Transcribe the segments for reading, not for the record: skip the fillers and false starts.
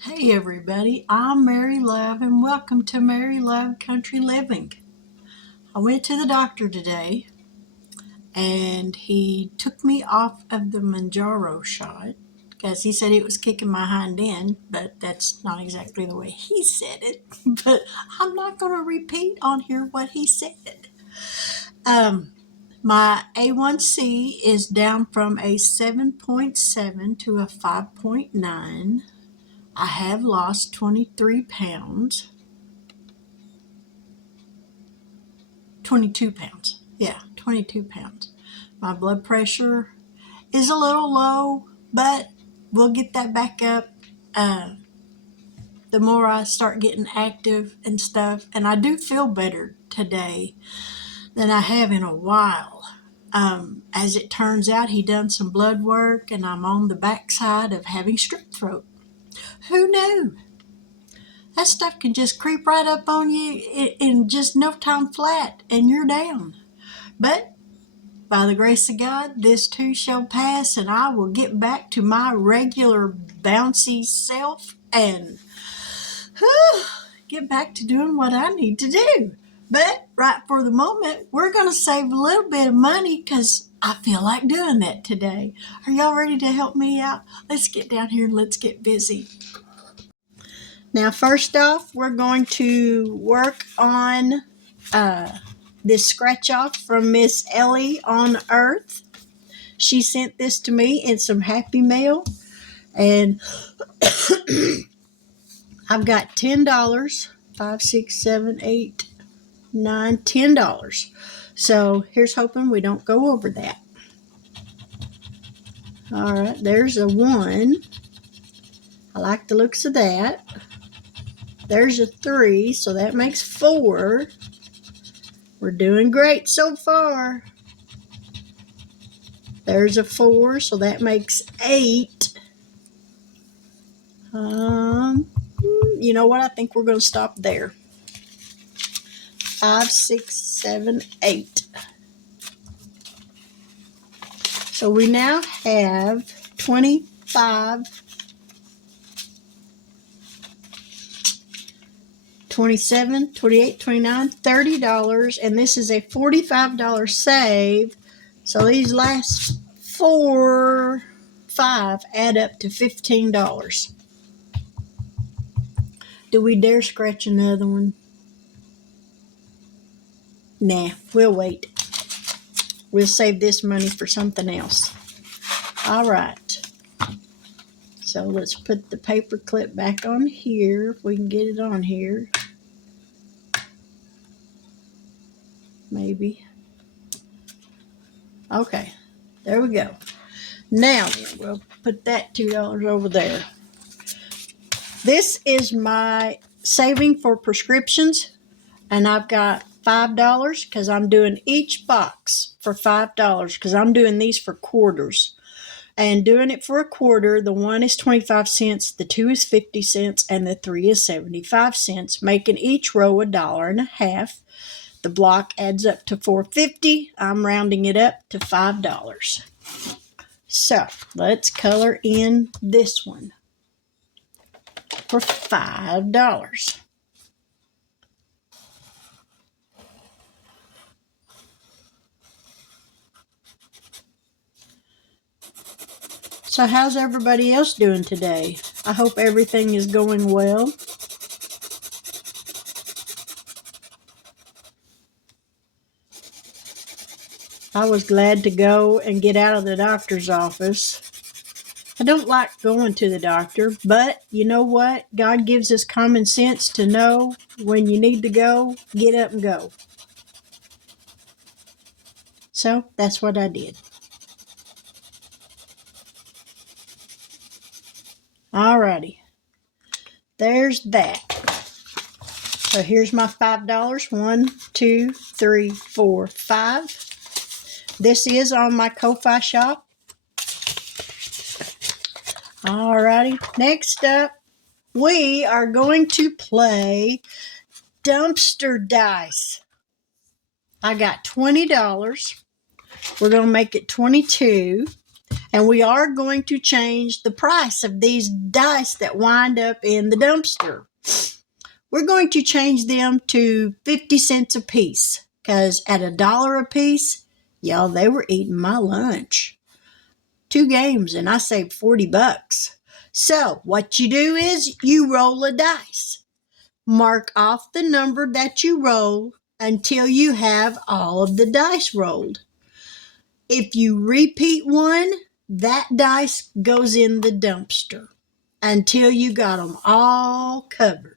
Hey everybody, I'm Mary Love and welcome to Mary Love Country Living. I went to the doctor today and he took me off of the Manjaro shot because he said it was kicking my hind end, but that's not exactly the way he said it. But I'm not going to repeat on here what he said. My A1C is down from a 7.7 to a 5.9. I have lost 23 pounds. 22 pounds. Yeah, 22 pounds. My blood pressure is a little low, but we'll get that back up the more I start getting active and stuff. And I do feel better today than I have in a while. As it turns out, he done some blood work and I'm on the backside of having strep throat. Who knew? That stuff can just creep right up on you in just no time flat and you're down. But by the grace of God, this too shall pass, and I will get back to my regular bouncy self and get back to doing what I need to do. But right for the moment, we're going to save a little bit of money because I feel like doing that today. Are y'all ready to help me out? Let's get down here and let's get busy. Now, first off, we're going to work on this scratch off from Miss Ellie on Earth. She sent this to me in some Happy Mail, and I've got $10. 5, 6, 7, 8, 9, $10. So here's hoping we don't go over that. All right, there's a 1. I like the looks of that. There's a 3, so that makes 4. We're doing great so far. There's a 4, so that makes 8. You know what? I think we're going to stop there. 5, 6, 7, 8. So we now have 25, 27, 28, 29, $30, and this is a $45 save. So these last 5 add up to $15. Do we dare scratch another one? Nah, we'll wait. We'll save this money for something else. All right. So let's put the paper clip back on here, if we can get it on here. Maybe. Okay, there we go. Now we'll put that $2 over there. This is my saving for prescriptions, and I've got $5 because I'm doing each box for $5 because I'm doing these for quarters. And doing it for a quarter, the 1 is 25 cents, the 2 is 50 cents, and the 3 is 75 cents, making each row $1.50. The block adds up to $4.50. I'm rounding it up to $5. So let's color in this one for $5. So how's everybody else doing today? I hope everything is going well. I was glad to go and get out of the doctor's office. I don't like going to the doctor, but you know what? God gives us common sense to know when you need to go, get up and go. So that's what I did. Alrighty. There's that. So here's my $5. 1, 2, 3, 4, 5. This is on my Ko-Fi shop. Alrighty. Next up, we are going to play dumpster dice. I got $20. We're going to make it 22. And we are going to change the price of these dice that wind up in the dumpster. We're going to change them to 50 cents a piece, because at $1 a piece, y'all, they were eating my lunch. 2 games and I saved 40 bucks. So what you do is you roll a dice. Mark off the number that you roll until you have all of the dice rolled. If you repeat one, that dice goes in the dumpster until you got them all covered.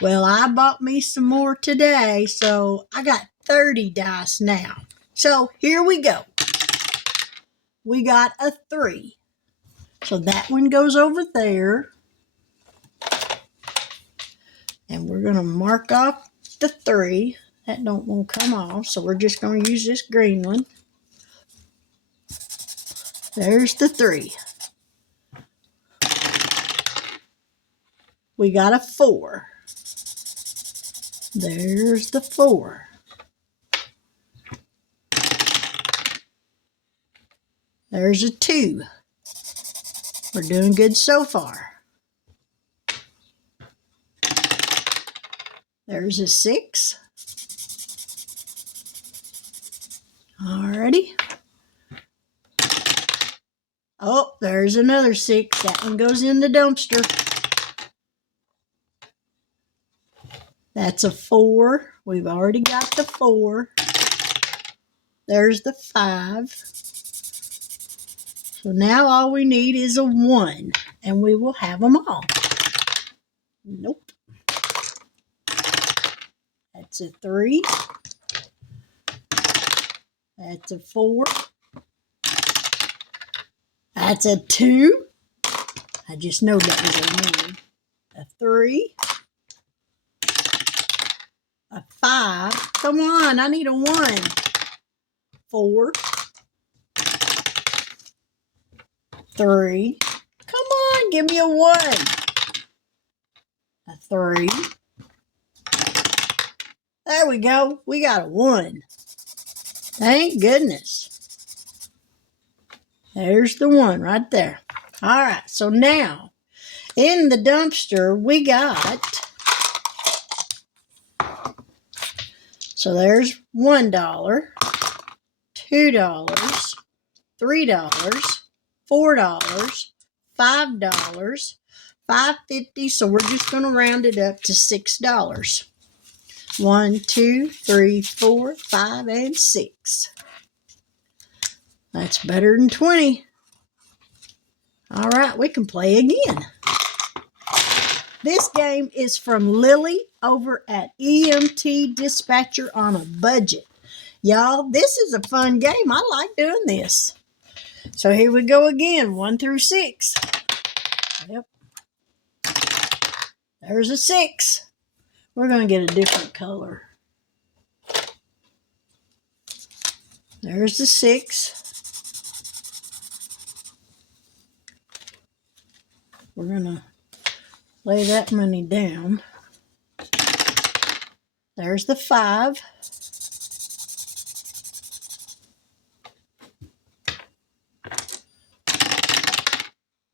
Well, I bought me some more today, so I got 30 dice now. So here we go. We got a 3. So that one goes over there. And we're going to mark off the 3. That won't come off, so we're just going to use this green one. There's the 3. We got a 4. There's the 4. There's a 2. We're doing good so far. There's a 6. Alrighty. Oh, there's another 6. That one goes in the dumpster. That's a 4. We've already got the 4. There's the 5. So now all we need is a 1, and we will have them all. Nope. That's a 3. That's a 4. That's a 2. I just know that was a 1. A 3. A 5. Come on, I need a 1. 4. 3. Come on, give me a 1. A 3. There we go. We got a 1. Thank goodness. There's the 1 right there. All right, so now in the dumpster we got, so there's $1, $2, $3, $4, $5, $5.50. So we're just going to round it up to $6. 1, 2, 3, 4, 5, and 6. That's better than 20. All right, we can play again. This game is from Lily over at EMT Dispatcher on a Budget. Y'all, this is a fun game. I like doing this. So here we go again, 1 through 6. Yep. There's a 6. We're going to get a different color. There's the 6. We're going to lay that money down. There's the 5.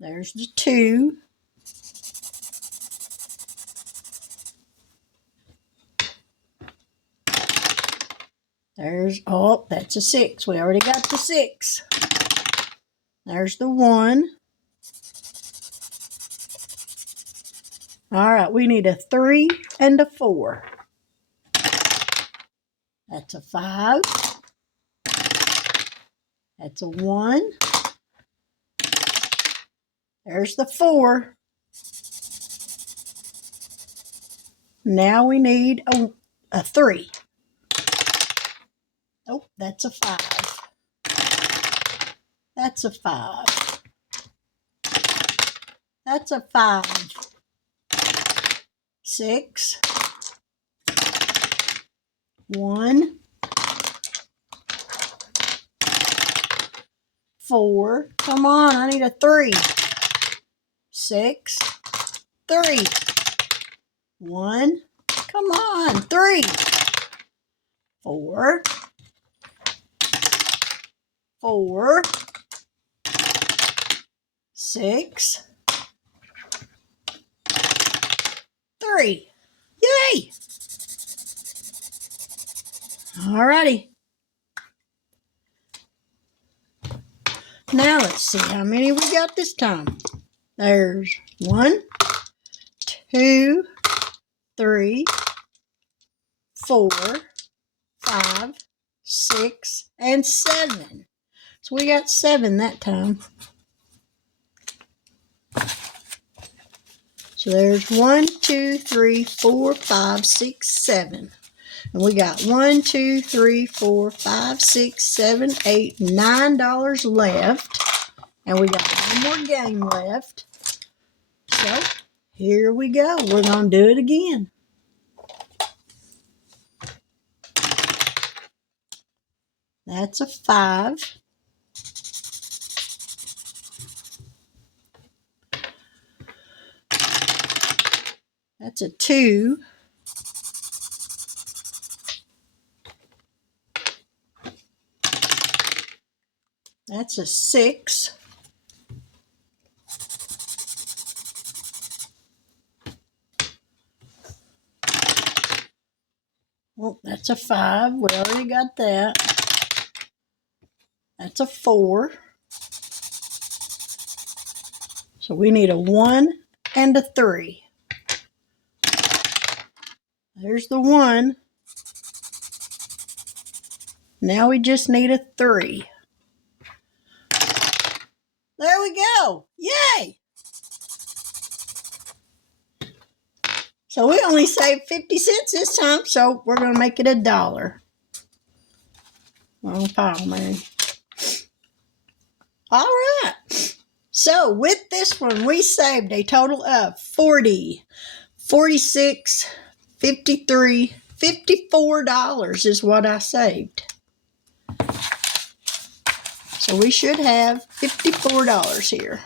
There's the 2. There's, oh, that's a 6. We already got the 6. There's the 1. All right, we need a 3 and a 4. That's a 5. That's a 1. There's the 4. Now we need a 3. Oh, that's a 5. That's a 5. That's a 5. 6. 1. 4. Come on, I need a 3. 6. 3. 1. Come on, 3. 4. 4. 6, 3. Yay! Alrighty. Now let's see how many we got this time. There's 1, 2, 3, 4, 5, 6, and 7. So we got 7 that time. So there's 1, 2, 3, 4, 5, 6, 7. And we got 1, 2, 3, 4, 5, 6, 7, 8, $9 left. And we got one more game left. So here we go. We're going to do it again. That's a 5. That's a 2. That's a 6. Well, that's a 5. We already got that. That's a 4. So we need a 1 and a 3. There's the 1. Now we just need a 3. There we go. Yay! So we only saved 50 cents this time, so we're going to make it $1. Wrong pile, man. All right. So with this one, we saved a total of 40, 46, 53, $54 is what I saved. So we should have $54 here.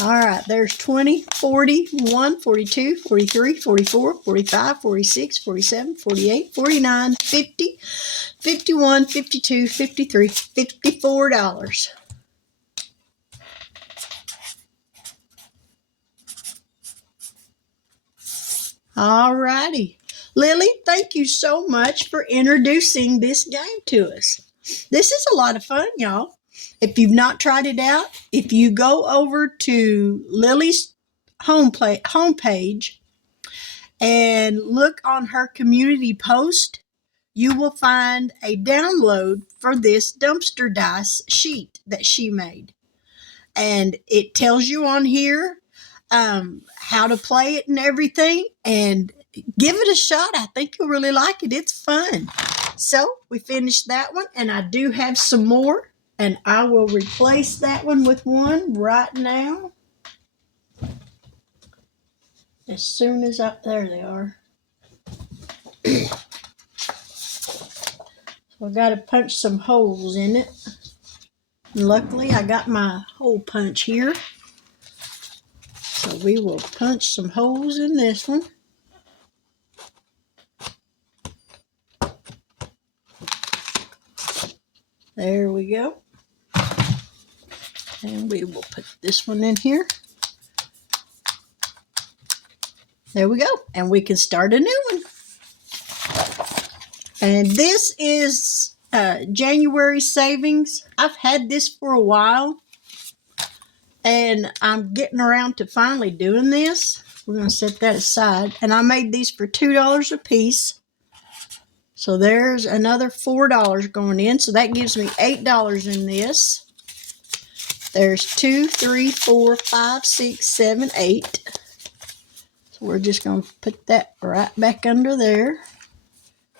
All right, there's 20, 41, 42, 43, 44, 45, 46, 47, 48, 49, 50, 51, 52, 53, $54. All righty. Lily, thank you so much for introducing this game to us. This is a lot of fun, y'all. If you've not tried it out, if you go over to Lily's homepage and look on her community post, you will find a download for this dumpster dice sheet that she made. And it tells you on here how to play it and everything. And give it a shot. I think you'll really like it. It's fun. So we finished that one, and I do have some more. And I will replace that one with one right now. As soon as there they are. So I got to punch some holes in it. And luckily I got my hole punch here. So we will punch some holes in this one. There we go. And we will put this one in here. There we go. And we can start a new one. And this is January savings. I've had this for a while. And I'm getting around to finally doing this. We're going to set that aside. And I made these for $2 a piece. So there's another $4 going in. So that gives me $8 in this. There's 2, 3, 4, 5, 6, 7, 8. So we're just going to put that right back under there.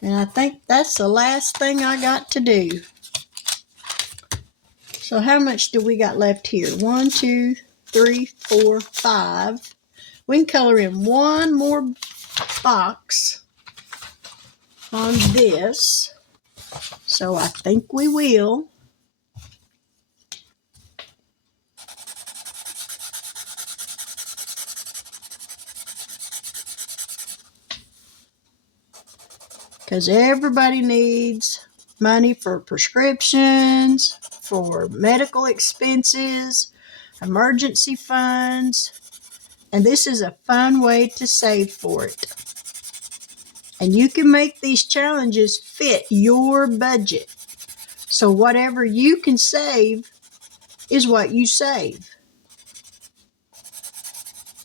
And I think that's the last thing I got to do. So how much do we got left here? 1, 2, 3, 4, 5. We can color in one more box on this. So I think we will. Because everybody needs money for prescriptions, for medical expenses. emergency funds, and this is a fun way to save for it. And you can make these challenges fit your budget. So whatever you can save is what you save.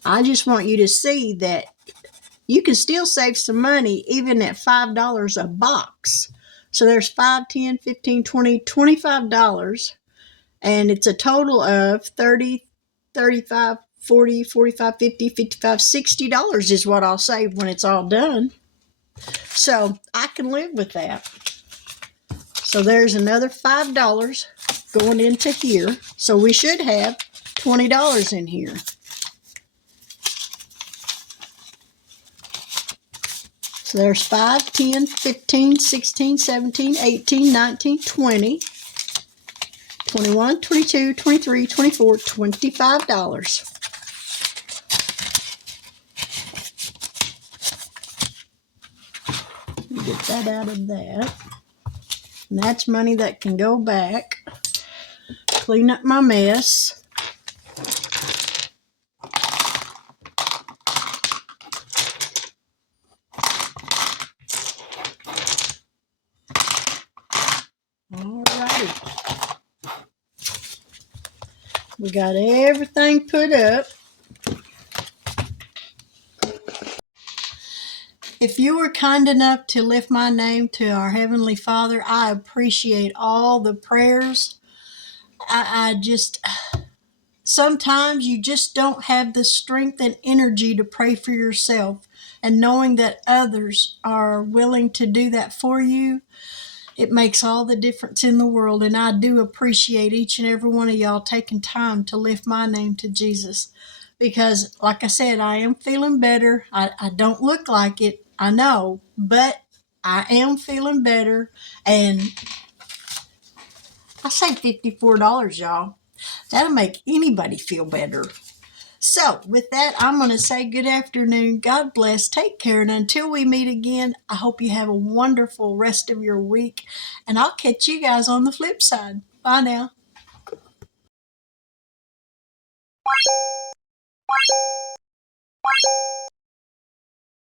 I just want you to see that you can still save some money even at $5 a box. So there's $5, $10, $15, $20, $25, and it's a total of $30, $35, $40, $45, $50, $55, $60 is what I'll save when it's all done. So I can live with that. So there's another $5 going into here. So we should have $20 in here. So there's 5, 10, 15, 16, 17, 18, 19, 20, 21, 22, 23, 24, $25. Get that out of that. And that's money that can go back. Clean up my mess. Alrighty. We got everything put up. If you were kind enough to lift my name to our Heavenly Father, I appreciate all the prayers. Sometimes you just don't have the strength and energy to pray for yourself. And knowing that others are willing to do that for you, it makes all the difference in the world. And I do appreciate each and every one of y'all taking time to lift my name to Jesus. Because, like I said, I am feeling better. I don't look like it, I know, but I am feeling better. And I saved $54, y'all. That'll make anybody feel better. So, with that, I'm going to say good afternoon. God bless. Take care. And until we meet again, I hope you have a wonderful rest of your week. And I'll catch you guys on the flip side. Bye now.